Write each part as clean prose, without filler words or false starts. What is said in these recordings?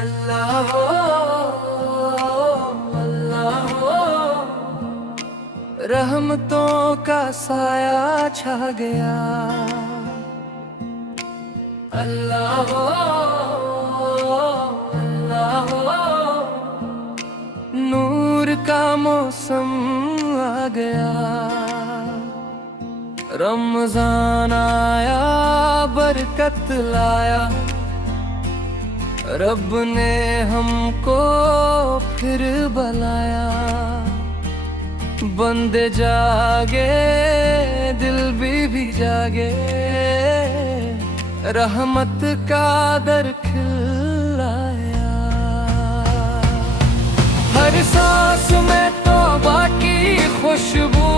अल्लाह हो, अल्लाह हो, रहमतों का साया छा गया। अल्लाह हो, अल्लाह हो, नूर का मौसम आ गया। रमजान आया, बरकत लाया, रब ने हमको फिर बुलाया। बंदे जागे, दिल भी जागे, रहमत का दर खिलाया। हर सांस में तौबा की खुशबू,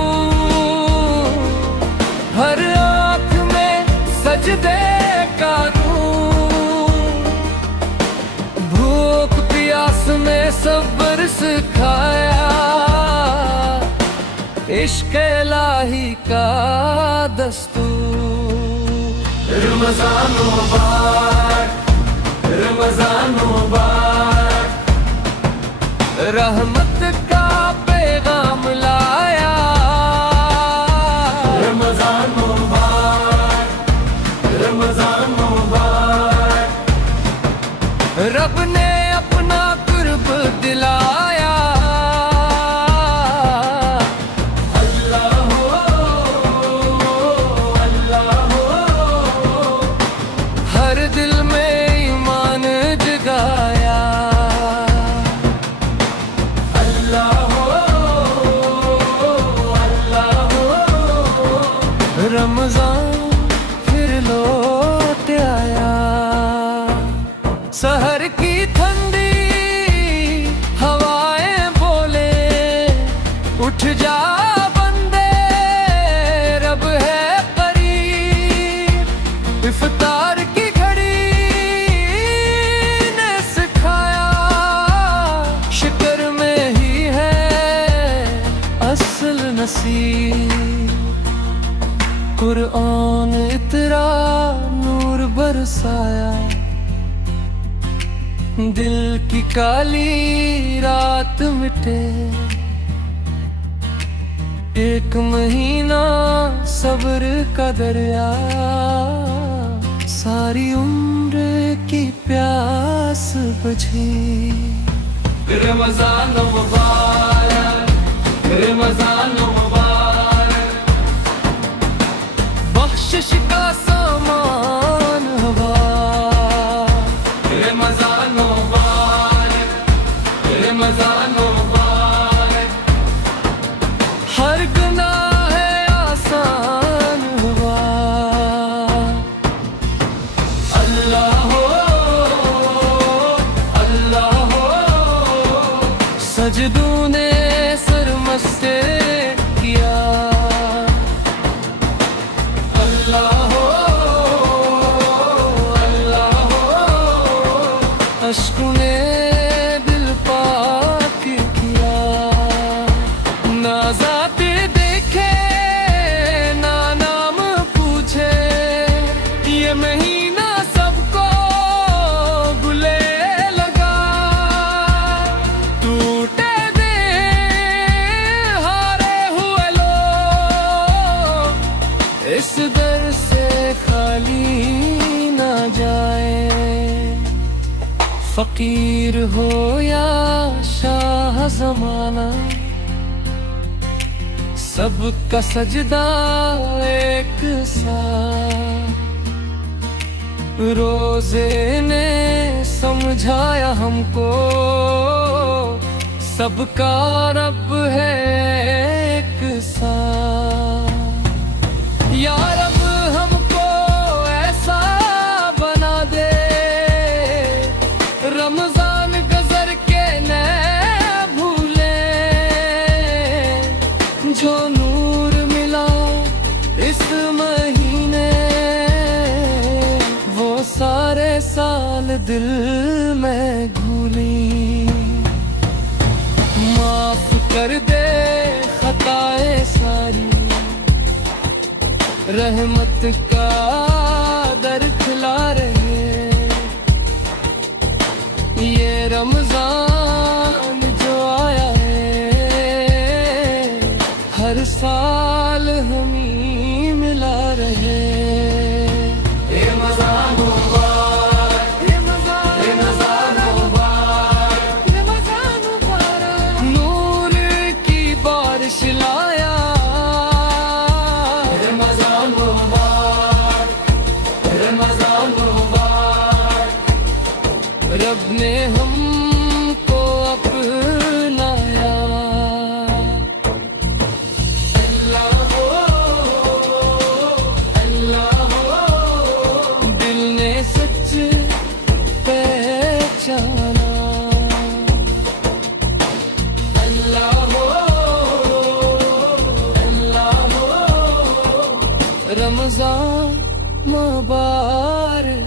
हर आँख में सजदे का नूर, भूख प्यास में सब्र सिखाया, इश्क इलाही का दस्तूर। रमज़ान मुबारक, रमज़ान मुबारक, रहमत का पैगाम लाया। रमज़ान मुबारक, रमज़ान मुबारक, रब ने अपना कुर्ब दिलाया। अल्लाह हो, अल्लाह हो, हर दिल में ईमान जगाया। अल्लाह हो, अल्लाह हो, रमज़ान फिर लौट आया। सहर की ठंडी हवाएं बोले, उठ जा बंदे, रब है करीब। इफ्तार की घड़ी ने सिखाया, शुक्र में ही है असल नसीब। कुरान इतरा, नूर बरसाया, दिल की काली रात मिटे। एक महीना सब्र का दरिया, सारी उम्र की प्यास बुझी। रमज़ान मुबारक, रमज़ान मुबारक, बख्शिश का सामान हवा। रमज़ान मुबारक, रमज़ान मुबारक, हर गुनाह है आसान हुआ। अल्लाह हो, अल्लाह हो, सजदों ने सरमस्ते किया। अल्लाह हो, अल्लाह हो, अश्कों ने दिल पाक किया। ना ज़ात देखे, ना नाम पूछे, ये महीना सबको बुले लगा। टूटे दे हारे हुए लोग, इस दर से खाली ना जाए। फकीर हो या शाह ज़माना, सबका सजदा एक सा। रोज़े ने समझाया हमको, सबका रब है एक सा। या रब हमको ऐसा बना दे, रमज़ान गुज़र के न भूले। जो नूर मिला इस महीने, वो सारे साल दिल में घूली। माफ कर दे खताएं सारी, रहमत का दर खुला रहे। ये रमजान जो आया है हर साल हमें मिला रहे रमजान मुबारक रमजान मुबारक रमजान मुबारक नूर की बारिश लाया रमजान मुबारक रमजान मुबारक रब ने हमको अपनाया अल्लाह हो अल्लाह हो दिल ने सच पहचाना अल्लाह हो अल्लाह हो रमजान मुबारक